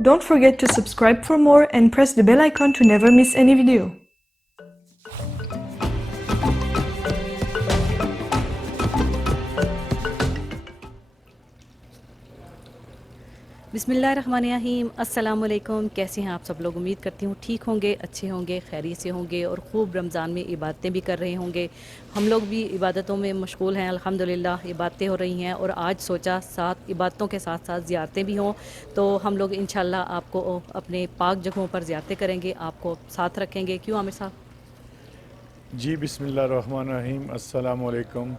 Don't forget to subscribe for more and press the bell icon to never miss any video. बिस्मिल्लाहिर्रहमानिर्रहीम। अस्सलाम वालेकुम। कैसे हैं आप सब लोग? उम्मीद करती हूँ ठीक होंगे, अच्छे होंगे, खैरियत से होंगे और ख़ूब रमज़ान में इबादतें भी कर रहे होंगे। हम लोग भी इबादतों में मशगूल हैं, अल्हम्दुलिल्लाह इबादतें हो रही हैं। और आज सोचा साथ इबादतों के साथ साथ ज़ियारतें भी हों, तो हम लोग इंशाल्लाह आपको अपने पाक जगहों पर ज़ियारतें करेंगे, आपको साथ रखेंगे। क्यों आमिर साहब? जी बिस्मिल्लाहिर्रहमानिर्रहीम। अस्सलाम वालेकुम।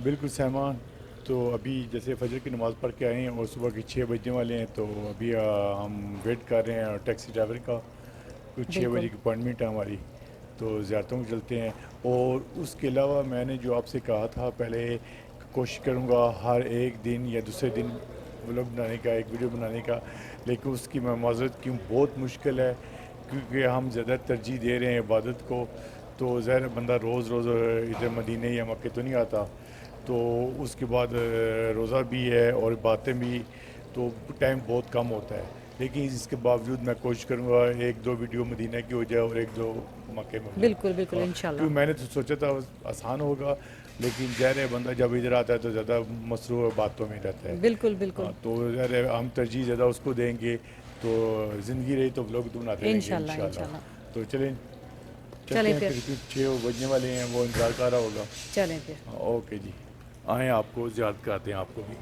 बिल्कुल सहमान। तो अभी जैसे फजर की नमाज़ पढ़ के आए हैं और सुबह के 6 बजने वाले हैं, तो अभी हम वेट कर रहे हैं टैक्सी ड्राइवर का। कुछ 6 बजे बिल्कुल की अपॉइंटमेंट है हमारी, तो ज़ियारतों में चलते हैं। और उसके अलावा मैंने जो आपसे कहा था पहले, कोशिश करूँगा हर एक दिन या दूसरे दिन व्लॉग बनाने का, एक वीडियो बनाने का। लेकिन उसकी मैं माज़रत क्यों, बहुत मुश्किल है, क्योंकि हम ज़्यादा तरजीह दे रहे हैं इबादत को। तो ज़ाहिर बंदा रोज़ रोज़ इधर मदीने या मक्के तो नहीं आता, तो उसके बाद रोज़ा भी है और बातें भी, तो टाइम बहुत कम होता है। लेकिन इसके बावजूद मैं कोशिश करूँगा एक दो वीडियो मदीना की हो जाए और एक दो मक्के में हो जाए। बिल्कुल बिल्कुल हाँ, इंशाल्लाह। क्योंकि मैंने तो सोचा था आसान होगा, लेकिन ज़ाहिर है बंदा जब इधर आता है तो ज़्यादा मसरूफ़ बातों में रहता है। बिल्कुल हाँ, बिल्कुल तो ज़ाहिर है हम तरजीह ज़्यादा उसको देंगे, तो ज़िंदगी रही तो व्लॉग तो बनाते रहेंगे इंशाल्लाह इंशाल्लाह। इंशाल्लाह। तो चलें, चलते चलें हैं फिर, फिर। कुछ 6 बजने वाले हैं, वो इंतज़ार कर रहा होगा। चलें फिर। हाँ, ओके जी। आएँ, आपको याद कराते हैं आपको भी।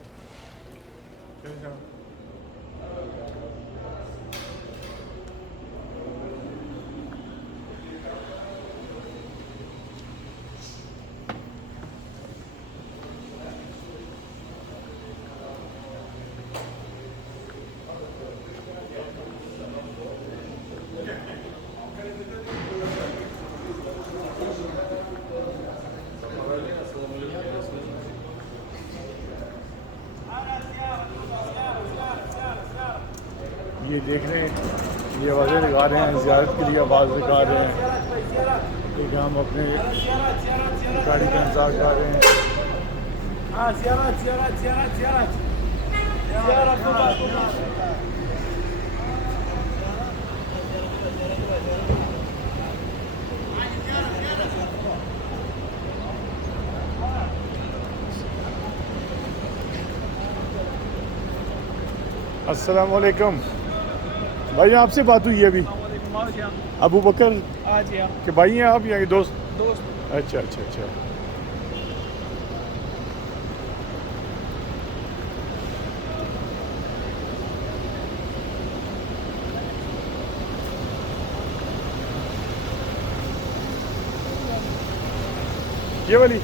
ये देख रहे हैं, ये आवाज़ें लगा रहे हैं, ज़ियारत के लिए आवाज़ लगा रहे हैं, क्योंकि हम अपने गाड़ी का इंतज़ार कर रहे हैं। अस्सलाम वालेकुम भाई, आपसे बात हुई है अभी? अबू बकर के भाई हैं आप या ये दोस्त? अच्छा अच्छा अच्छा। ये वाली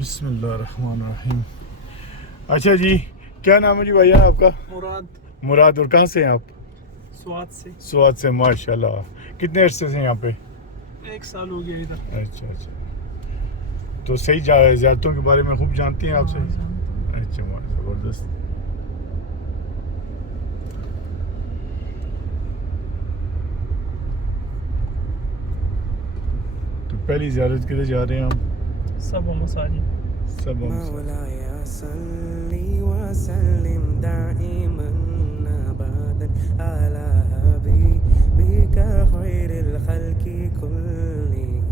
बिस्मिल्लाहिर्रहमानिर्रहीम। अच्छा जी, क्या नाम है जी भैया आपका? मुराद। मुराद। और कहाँ से हैं आप? स्वाद से। स्वाद से, माशाल्लाह। कितने अरसे से यहाँ पे? 1 साल हो गया इधर। अच्छा अच्छा। तो सही ज़ियारतों के बारे में खूब जानती हैं आप? हाँ, सही। जानता हूँ। अच्छा, मां ज़बरदस्त। तो पहली ज़ियारत के लिए जा रहे हैं हम। सब मसाजिद। सब हम مولاي صل وسلم دائما ابدا على حبيبك خير الخلق كلهم.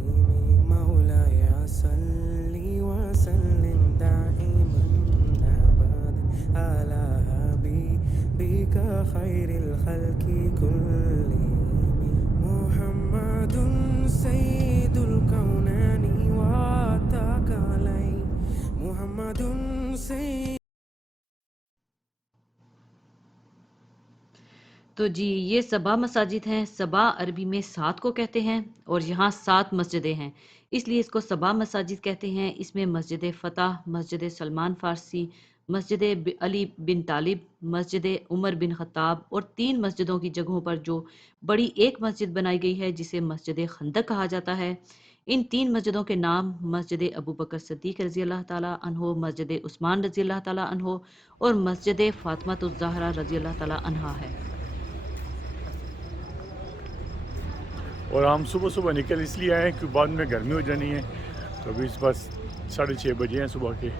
مولاي صل وسلم دائما ابدا على حبيبك خير الخلق كلهم. محمد سيد الكونين واتقالين. محمد سيد. तो जी, ये सबा मसाजिद हैं। सबा अरबी में 7 को कहते हैं और यहाँ 7 मस्जिदें हैं, इसलिए इसको सबा मसाजिद कहते हैं। इसमें मस्जिद फ़तह, मस्जिद सलमान फ़ारसी, मस्जिद अली बिन तालिब, मस्जिद उमर बिन ख़त्ताब और 3 मस्जिदों की जगहों पर जो बड़ी एक मस्जिद बनाई गई है जिसे मस्जिद खंदक कहा जाता है। इन 3 मस्जिदों के नाम मस्जिद अबू बकर सिद्दीक़ रज़ी अल्लाह ताला अन्हो, मस्जिद उस्मान रज़ी अल्लाह ताला अन्हो और मस्जिद फ़ातिमा तुज़ ज़हरा रज़ी अल्लाह ताला अन्हा है। और हम सुबह सुबह निकल इसलिए आए कि बाद में गर्मी हो जानी है। तो अभी बस 6:30 बजे हैं सुबह के,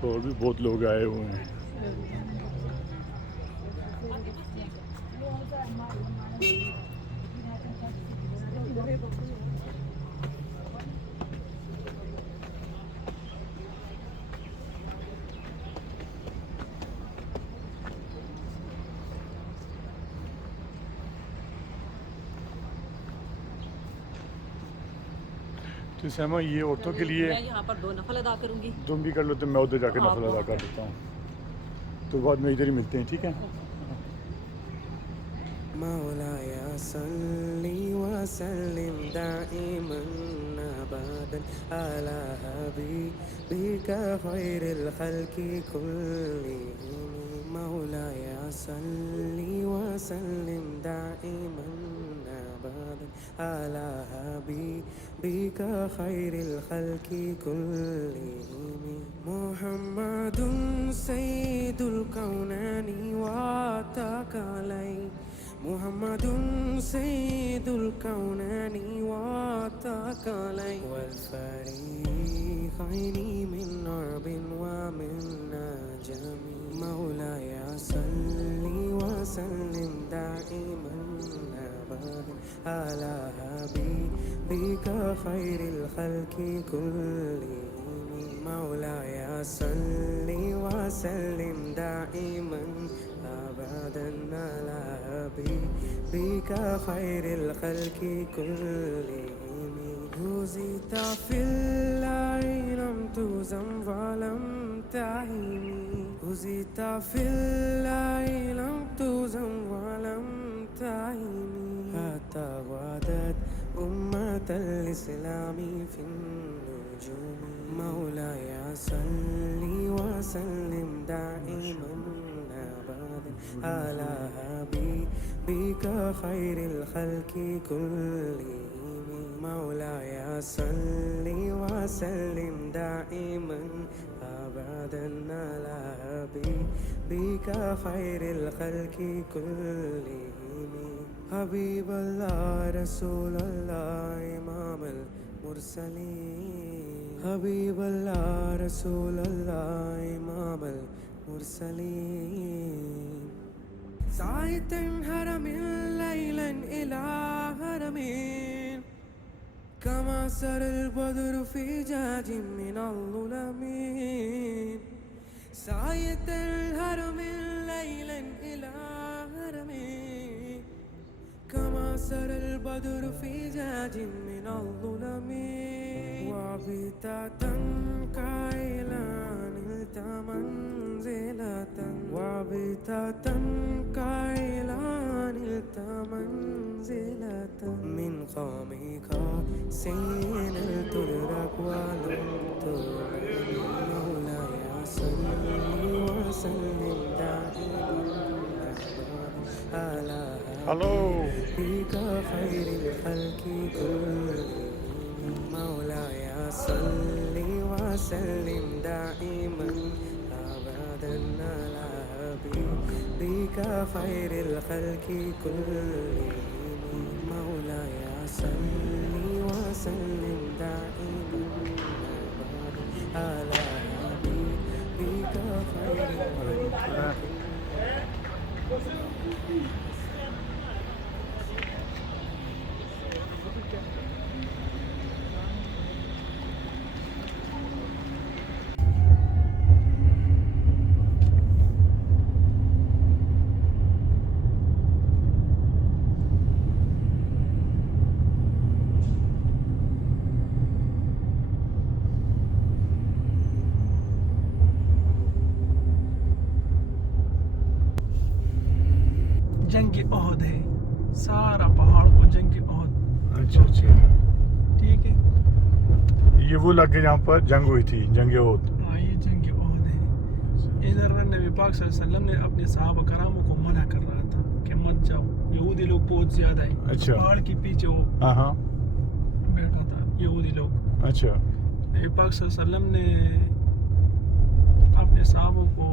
तो और भी बहुत लोग आए हुए हैं। तो सहमा ये औरतों के लिए मैं यहाँ पर 2 नफल अदा करूँगी। तुम भी कर लो, तो मैं उधर जाकर नफल अदा कर देता हूँ, तो बाद में इधर ही मिलते हैं, ठीक है। مولاي صل وسلم دائما ابدا على حبيبك خير الخلق كلهم. مولاي صل وسلم دائما ابدا على حبيبك خير الخلق كلهم. محمد سيد الكونين واتقالين. محمد سيد الكونين واتقالين والفريقين من عرب ومن نجم. مولاي صل وسلم دائما ابدا على حبيبك خير الخلق كلهم. مولاي صل وسلم دائما أبدا على حبيبك خير الخلق كلهم. هزيت في الليل لم تزم ولم تهني. هزيت في الليل لم تزم ولم تهني. حتى غدت أمة الإسلام في النجوم. مولاي صل وسلم دائما أبدا على حبيبك خير الخلق كلهم. مولاي صل وسلم دائما أبدا على حبيبك خير الخلق كلهم. حبيب الله رسول الله إمام المرسلين. حبيب الله رسول الله إمام المرسلين. سعيت هرم ليلا إلى هرمين كما سر البدر في جاج من الظلمين. سعيت الهرم ليلا إلى هرمين كما سر البدر في جاج من الظلمين. وبتة كايلان منزلة. وبتة كايلان منزلة من قومك سين الترك ولم ترك. مولاي صل وسلم دائما على حبيبك خير الخلق كلهم. مولاي صل وسلم دائما أبدا على حبيبك خير الخلق كلهم. مولاي صل وسلم دائما أبدا على حبيبك خير الخلق. जंग ओहद है, सारा पहाड़ को जंग ओहद। अच्छा अच्छा, ठीक है, ये वो इलाके जहाँ पर जंग हुई थी, जंग ओहद। हाँ ये जंग ओहद है। इधर नबी पाक सल्लल्लाहु अलैहि वसल्लम ने अपने सहाबा करामों को मना कर रहा था कि मत जाओ, यहूदी लोग बहुत ज्यादा है। अच्छा। पहाड़ के पीछे वो हाँ बैठा था यहूदी लोग। अच्छा। नबी पाक सल्लल्लाहु अलैहि वसल्लम ने अपने सहाबों को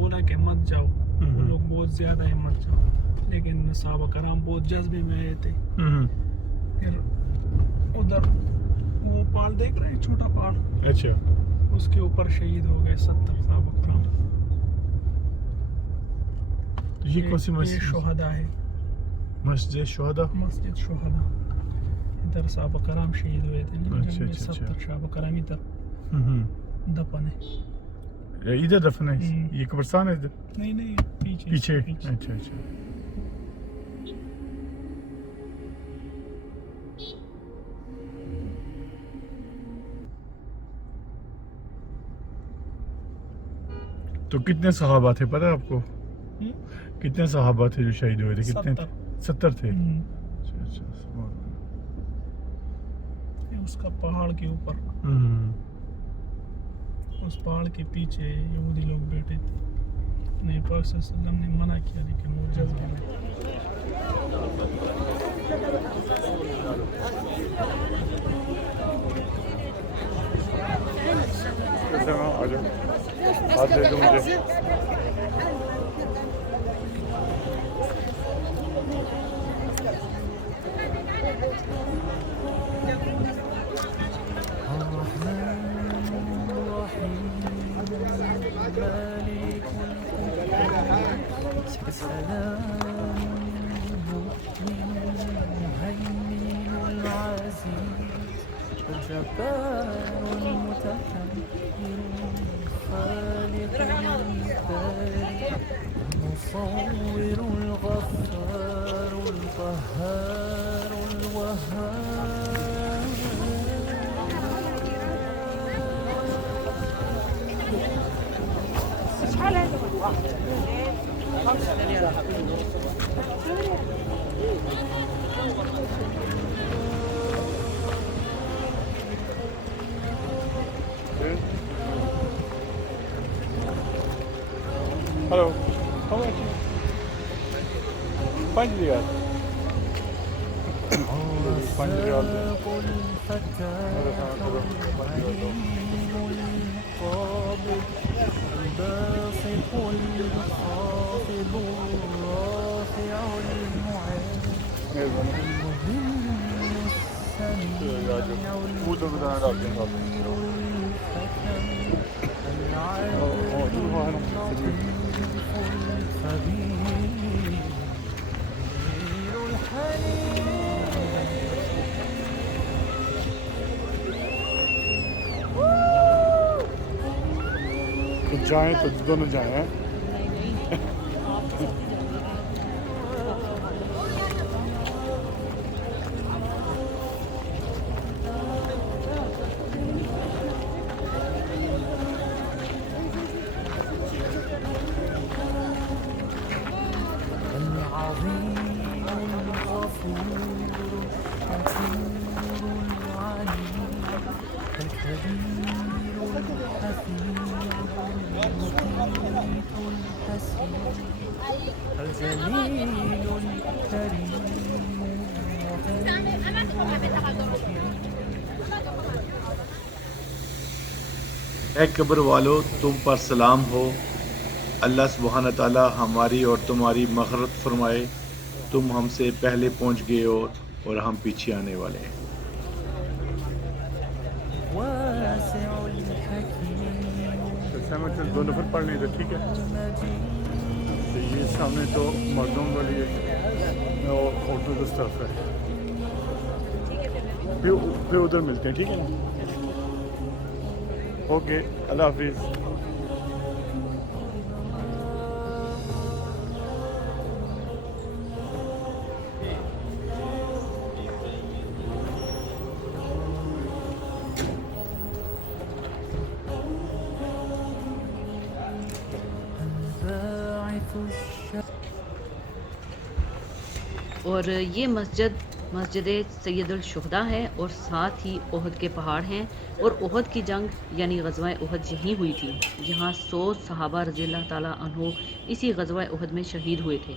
बोला कि मत जाओ, वो लोग बहुत ज्यादा है, मत जाओ। लेकिन साहबा कराम बहुत जज्बे में आए थे। फिर उधर वो पहाड़ देख रहे हैं, छोटा पहाड़, अच्छा, उसके ऊपर शहीद हो गए 70 साहबा कराम। तो ये कौन सी ये मस्जिद? शुहदा है, मस्जिद शुहदा। मस्जिद शुहदा। इधर साहबा कराम शहीद हुए थे ना, अच्छा, जंग में अच्छा, 70 साहबा कराम इधर दफन है। इधर दफन है, हम्म। ये कब्रिस्तान है इधर नहीं नहीं, पीछे पीछे। पीछे। अच्छा अच्छा। तो कितने सहाबा थे पता है आपको? हम्म? कितने सहाबा थे जो शहीद हुए थे? कितने थे? 70 थे। हम्म। अच्छा अच्छा, सुभान ये उसका पहाड़ के ऊपर, अल्लाह। उस पहाड़ के पीछे यहूदी लोग बैठे थे। नहीं, पाक सल्लल्लाहु अलैहि वसल्लम ने मना किया, लेकिन वो जज्बे में। कैसे हो? आ जाओ, हाथ दे दो मुझे। سلام المؤمن المهيمن العزيز الجبار المتكبر الخالق البارئ المصور الغفار القهار الوهاب. Hello. How much? 5 riyal. 5 riyal. الرزاق الفتاح العليم القابض الباسط الخافض الرافع المعز المهم السميع البصير الحكم العدل اللطيف الخبير الحليم. तो जाएं तो दोनों जाएं हैं? العظيم الغفور الشكور العليم الكبير الحفيظ المقيت الحسيب الجليل الكريم ए कब्र वालो, तुम पर सलाम हो। अल्लाह सुब्हान ताला हमारी और तुम्हारी मग़फ़िरत फरमाए। तुम हमसे पहले पहुंच गए और हम पीछे आने वाले हैं। واسع الحكيم सहमत चल, दो नफर पढ़ लेंगे, ठीक है? तो ये सामने तो मर्दों वाली है और औरतों की तरफ है। फिर उधर मिलते हैं, ठीक है ना? ओके, अल्लाह हाफिज़। الباعث الشر और ये मस्जिद सैयदुल शुहदा है और साथ ही ओहद के पहाड़ हैं। और ओहद की जंग यानी ग़ज़वा ओहद यहीं हुई थी, जहाँ 100 सहाबा रज़ियल्लाहु ताला अन्हु इसी ग़ज़वा ओहद में शहीद हुए थे,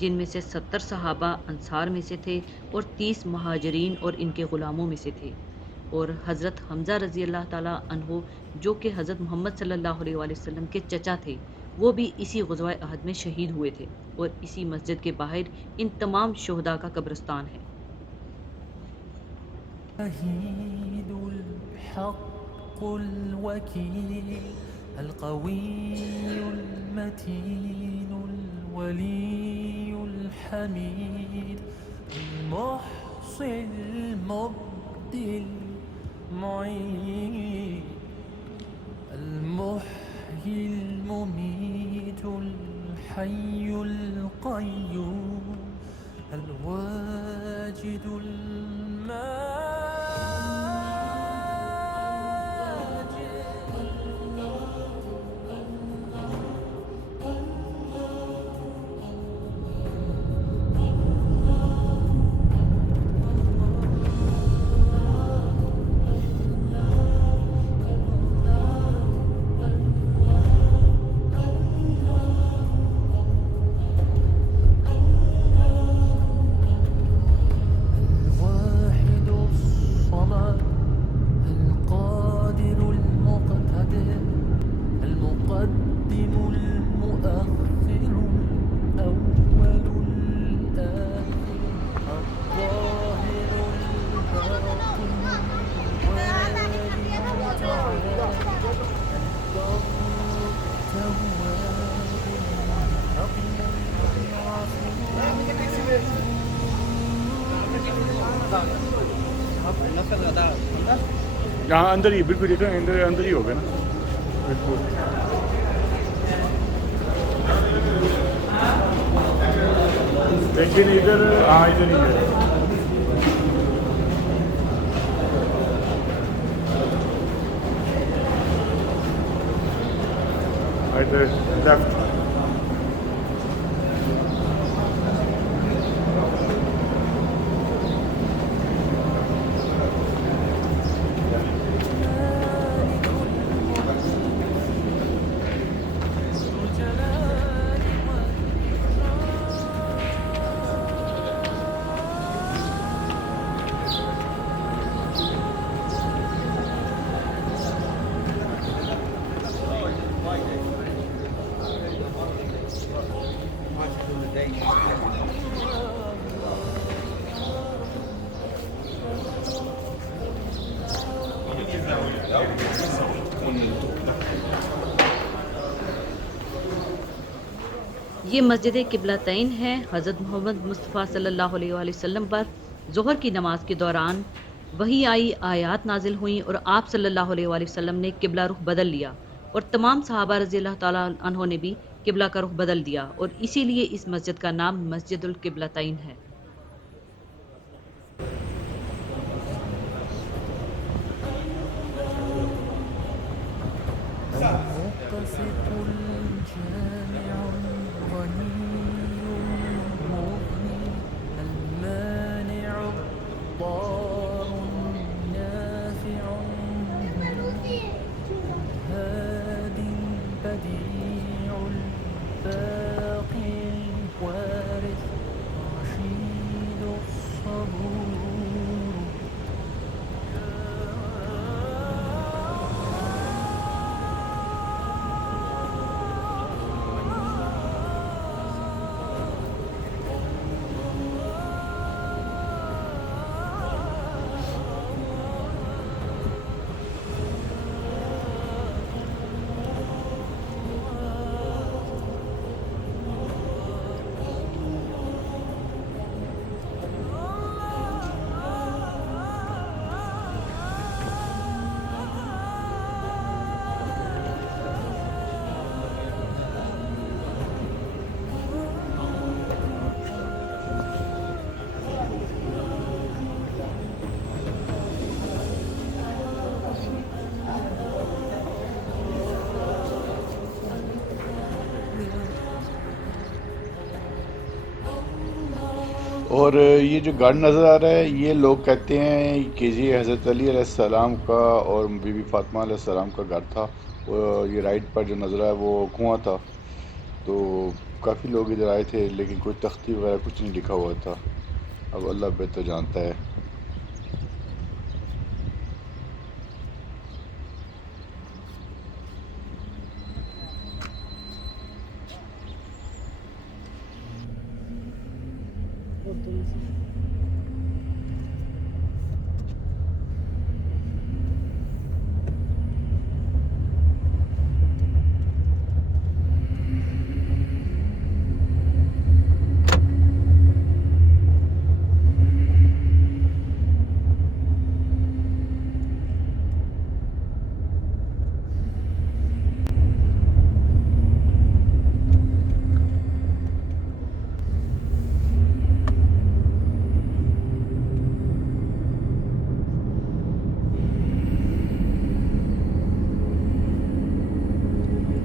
जिनमें से 70 सहाबा अंसार में से थे और 30 महाजरीन और इनके ग़ुलामों में से थे। और हज़रत हमज़ा रज़ियल्लाहु ताला अन्हु, जो कि हज़रत मोहम्मद सल्लल्लाहु अलैहि वसल्लम के चचा थे, वो भी इसी ग़ज़वा अहद में शहीद हुए थे और इसी मस्जिद के बाहर इन तमाम शुहदा का कब्रिस्तान है। شهيد الحق الوكيل القوي المتين الولي الحميد المحصي المبدي المعيد المحيي المميت الحي القيوم الواجد الواحد الصمد القادر المقتدر المقدم المؤخر الأول الآخر الظاهر الباطن الوالي المتعالي البر التواب यहाँ अंदर ही बिल्कुल देखो अंदर अंदर ही होगा ना बिल्कुल। लेकिन इधर हाँ इधर ही है। इधर लेफ्ट ये मस्जिद किबलतैन है। हज़रत मोहम्मद मुस्तफ़ा सल्लल्लाहु अलैहि वसल्लम पर ज़ोहर की नमाज के दौरान वही आई आयात नाजिल हुई और आप सल्लल्लाहु अलैहि वसल्लम ने किबला रुख बदल लिया और तमाम सहाबा रज़ियल्लाहु ताला अन्हों ने भी किबला का रुख बदल दिया और इसीलिए इस मस्जिद का नाम मस्जिदुल किबलतैन है। المقسط الجامع الغني المغني المانع الضار النافع الهادي البديع الباقي الوارث الرشيد الصبور और ये जो गार्ड नज़र आ रहा है ये लोग कहते हैं कि ये हज़रत अली अलैहिस्सलाम का और बीबी फातिमा अलैहिस्सलाम का घर था। और ये राइट पर जो नज़र है वो कुआं था। तो काफ़ी लोग इधर आए थे लेकिन कोई तख्ती वगैरह कुछ नहीं लिखा हुआ था। अब अल्लाह बेहतर जानता है।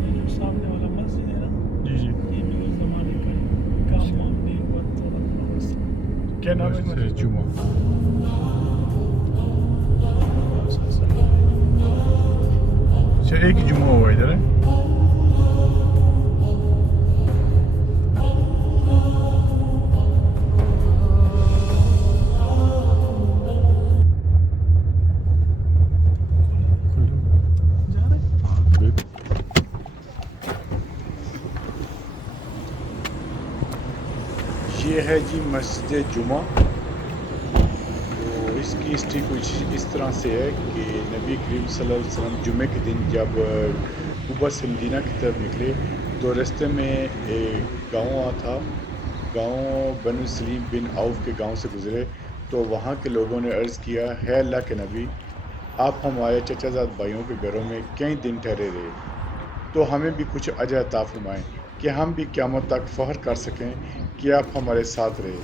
ये जो सामने वाला मस्जिद है ना, जी जी, ये भी उस जमाने का है। काम वाम नहीं हुआ थोड़ा थोड़ा बस। क्या नाम है मस्जिद मस्जिद? जुमा। अच्छा, एक ही जुमा हुआ इधर है। जा रहे हैं? ये है जी मस्जिद जुमा। तो इसकी हिस्ट्री कुछ इस तरह से है कि नबी करीम सल्लल्लाहु अलैहि वसल्लम जुमे के दिन जब कुबा से मदीना की तरफ निकले तो रास्ते में एक गाँव था। गाँव बनु सलीम बिन औफ के गांव से गुज़रे तो वहाँ के लोगों ने अर्ज़ किया, है अल्लाह के नबी, आप हमारे चचाजाद भाइयों के घरों में कई दिन ठहरे रहे, तो हमें भी कुछ अजर अता फरमाएं कि हम भी क़यामत तक फ़ख्र कर सकें कि आप हमारे साथ रहे।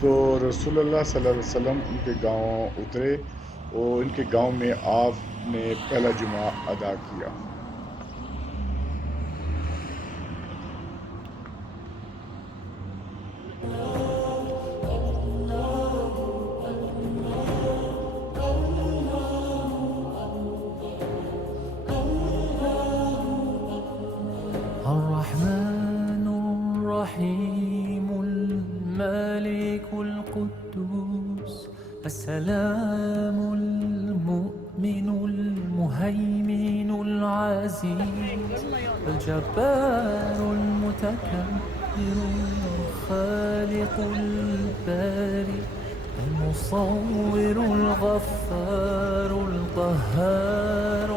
तो रसूलुल्लाह सल्लल्लाहु अलैहि वसल्लम उनके गांव उतरे और उनके गांव में आपने पहला जुमा अदा किया। الرحمن الرحيم الملك القدوس السلام المؤمن المهيمن العزيز الجبار المتكبر الخالق البارئ المصور الغفار القهار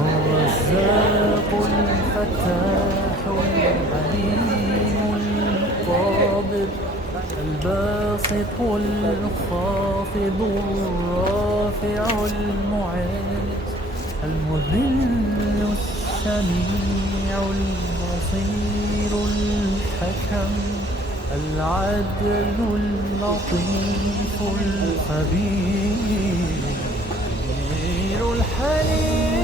الرزاق الفتاح العليم القابض الباسط الخافض الرافع المعز المذل السميع البصير الحكم العدل اللطيف الخبير الحليم.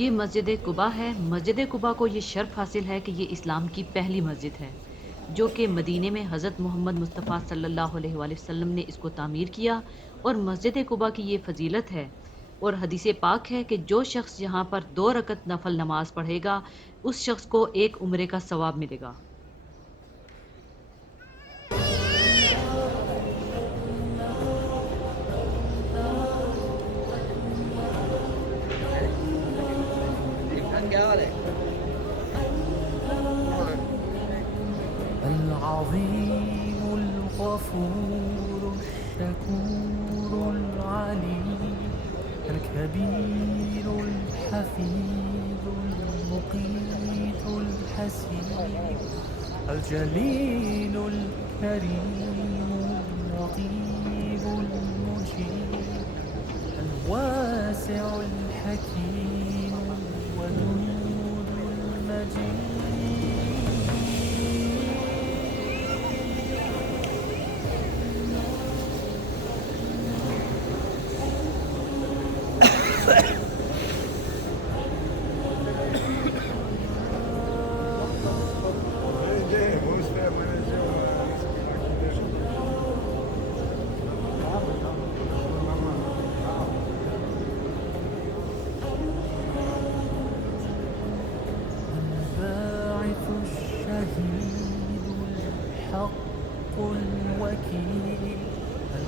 ये मस्जिद कुबा है। मस्जिद कुबा को ये शर्फ हासिल है कि ये इस्लाम की पहली मस्जिद है, जो कि मदीने में हज़रत मोहम्मद मुस्तफ़ा सल्लल्लाहु अलैहि वसल्लम ने इसको तामीर किया। और मस्जिद कुबा की ये फजीलत है और हदीस पाक है कि जो शख्स यहाँ पर 2 रकत नफल नमाज पढ़ेगा उस शख्स को 1 उम्रे का सवाब मिलेगा। العظيم الغفور الشكور العليم الكبير الحفيظ المقيت الحسيب الجليل الكريم الرقيب المجيب الواسع الحكيم الودود المجيد.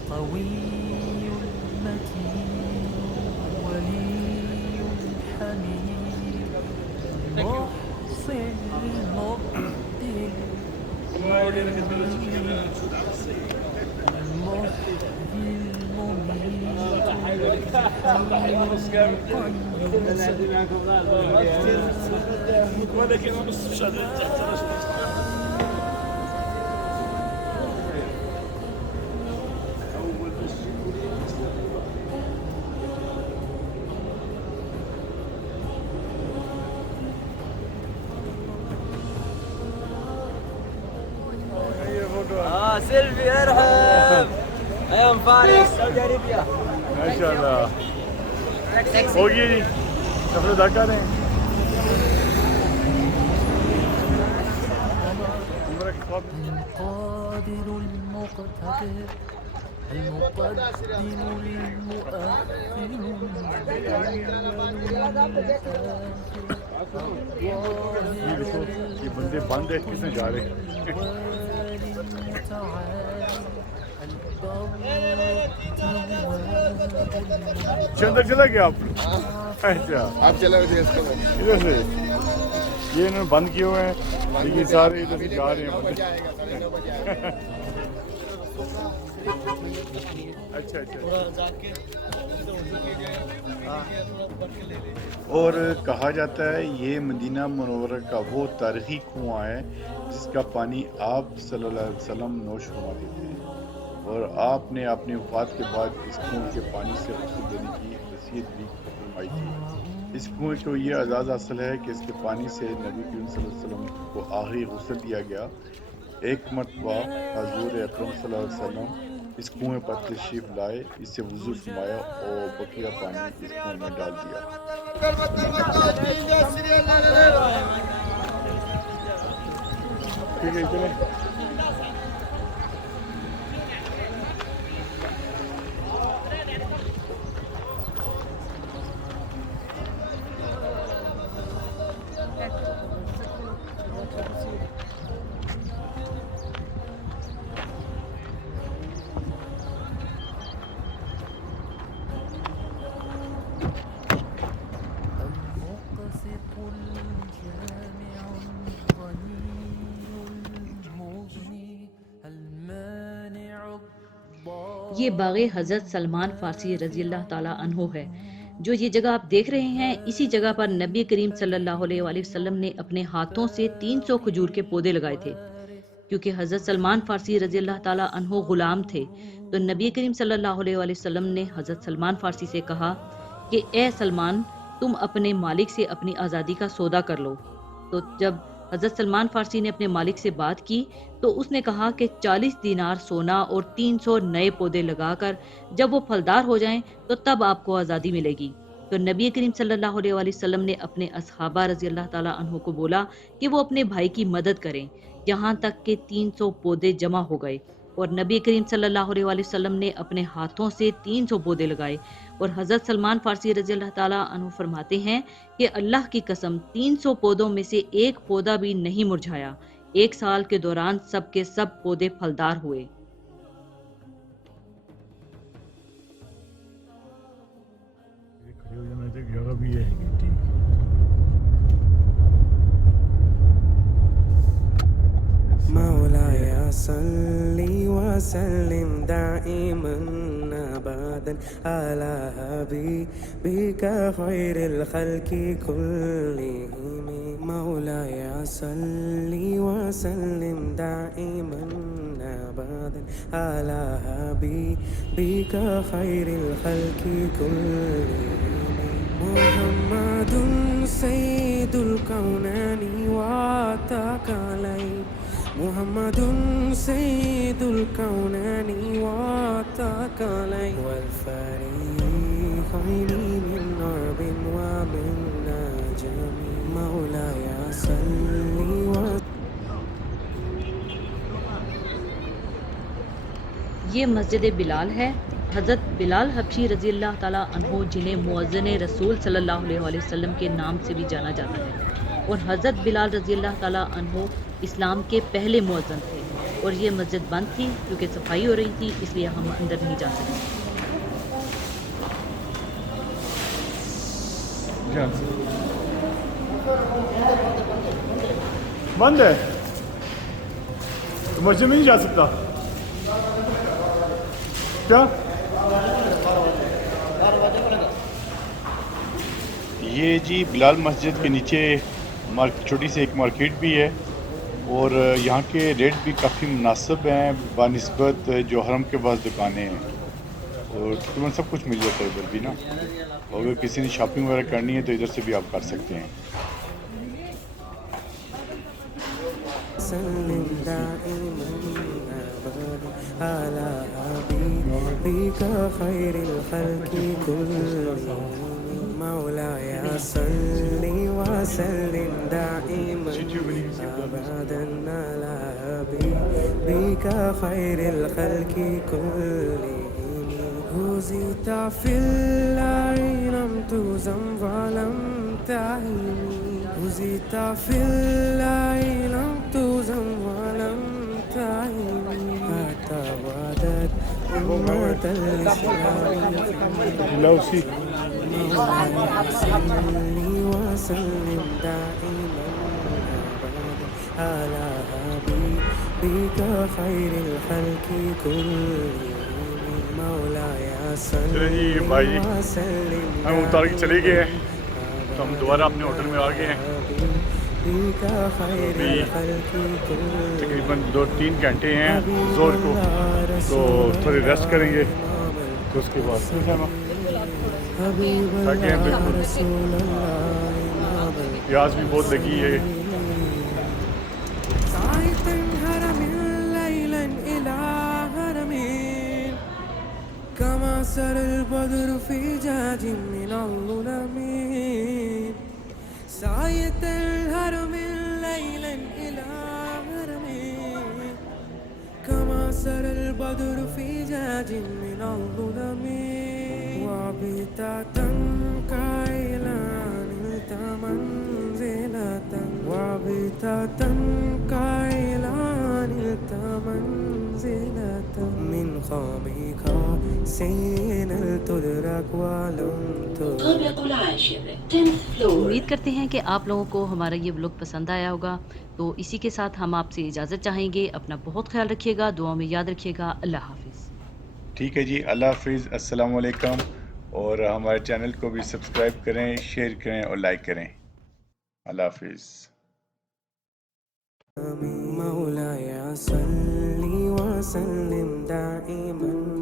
القوي المتين ولي حميد محسن المبدل سيلفي ارحب. ايام فارس سعودي عربية. माशाल्लाह होगी जी अपने धक्का दें القادر المقتدر المقدم ये बंदे बंद है किसने जा रहे अंदर चला गया आप अच्छा आप चले गए इधर से ये इन्होंने बंद किए हुए हैं लेकिन सारे इधर से जा रहे हैं बंदे अच्छा अच्छा और कहा जाता है ये मदीना मुनव्वरा का वो तारीखी कुआं है जिसका पानी आप सल्लल्लाहु अलैहि वसल्लम नोश फरमाते थे और आपने अपनी वफात के बाद इस कुएं के पानी से गुस्ल देने की वसीयत भी फरमाई थी। इस कुएं को ये एजाज़ हासिल है कि इसके पानी से नबी करीम सल्लल्लाहु अलैहि वसल्लम को आखिरी गुस्ल दिया गया। एक मरतबा हज़ूर अकरम सल्लल्लाहु अलैहि वसल्लम इस कुएं पर तशरीफ लाए, इससे वुज़ू फरमाया और बकिया पानी इस कुएं में डाल दिया। ठीक है चले ये बाग़े हज़रत सलमान फ़ारसी रज़ी अल्लाह ताला अन्हो है। जो ये जगह आप देख रहे हैं, इसी जगह पर नबी करीम सल्लल्लाहु अलैहि वसल्लम ने अपने हाथों से 300 खजूर के पौधे लगाए थे। क्योंकि हज़रत सलमान फ़ारसी रज़ी अल्लाह ताला अन्हो गुलाम थे, तो नबी करीम सल्लल्लाहु अलैहि वसल्लम ने हज़रत सलमान फ़ारसी से कहा कि ए सलमान, तुम अपने मालिक से अपनी आज़ादी का सौदा कर लो। तो जब हज़रत सलमान फ़ारसी ने अपने मालिक से बात की तो उसने कहा कि 40 दीनार सोना और 300 नए पौधे लगाकर जब वो फलदार हो जाएं तो तब आपको आज़ादी मिलेगी। तो नबी करीम सल्लल्लाहु अलैहि वसल्लम ने अपने असहाबा रज़ी अल्लाह ताला अन्हु को बोला कि वो अपने भाई की मदद करें, यहाँ तक कि 300 पौधे जमा हो गए और नबी करीम सल्लल्लाहु अलैहि वसल्लम ने अपने हाथों से 300 पौधे लगाए। और हज़रत सलमान फ़ारसी रज़ी अल्लाह ताला अन्हु फरमाते हैं कि अल्लाह की कसम 300 पौधों में से एक पौधा भी नहीं मुरझाया। 1 साल के दौरान सब के सब पौधे फलदार हुए। खड़े हो जाना चाहिए, जगह भी है। مولاي صل وسلم دائما ابدا على حبيبك خير الخلق كلهم مولاي صل وسلم دائما ابدا على حبيبك خير الخلق كلهم محمد سيد الكونين واتقالين محمد سيد الكونين واتقالين والفريقين من عرب ومن نجم مولاي صل وسلم। ये मस्जिद बिलाल है। हज़रत बिलाल हबशी रज़ी अल्लाह ताला अन्हो, जिन्हें मुअज़्ज़िन रसूल सल्लल्लाहु अलैहि वसल्लम के नाम से भी जाना जाता है, और हज़रत बिलाल रज़ी अल्लाह ताला अन्हो इस्लाम के पहले मुअज़्ज़िन थे। और ये मस्जिद बंद थी क्योंकि सफाई हो रही थी, इसलिए हम अंदर नहीं जा सके। बंद है तो मस्जिद में नहीं जा सकता क्या? ये जी बिलाल मस्जिद के नीचे छोटी सी एक मार्केट भी है और यहाँ के रेट भी काफ़ी मुनासिब हैं बानिस्बत जो हरम के पास दुकानें हैं, और तकरीबन सब कुछ मिल जाता है इधर भी ना। और अगर किसी ने शॉपिंग वगैरह करनी है तो इधर से भी आप कर सकते हैं। سلم دائما أبدا على حبيبك خير الخلق كلهم مولاي صل وسلم دائما أبدا على حبيبك خير الخلق كلهم هزيت في الليل لم تزم ولم تعيني هزيت في الليل لم تزم ولم تعيني فتودت أمة الإسلام لوسي مولاي صل وسلم دائما أبدا على حبيبك خير الخلق كلهم مولاي صل जी भाई وسلم हम उतार के चले गए हैं, तो हम दोबारा अपने होटल में आ गए हैं। तकरीबन 2-3 घंटे हैं जोर को, तो थोड़ी रेस्ट करेंगे, तो उसके बाद थके हैं बिल्कुल। प्यास भी बहुत लगी है। كما سر البدر في جاج من الظلم سعيت الهرم ليلا إلى هرم كما سر البدر في جاج من الظلم وبتاتا كايلان منزلة وبتاتا كايلان منزلة من خامك سين تدرك ولم تدرك उम्मीद करते हैं कि आप लोगों को हमारा ये व्लॉग पसंद आया होगा। तो इसी के साथ हम आपसे इजाज़त चाहेंगे। अपना बहुत ख्याल रखिएगा, दुआ में याद रखिएगा। अल्लाह हाफिज़। ठीक है जी, अल्लाह हाफिज़, अस्सलाम वालेकुम। और हमारे चैनल को भी सब्सक्राइब करें, शेयर करें और लाइक करें। अल्लाह हाफिज़। مولاي صل وسلم دائما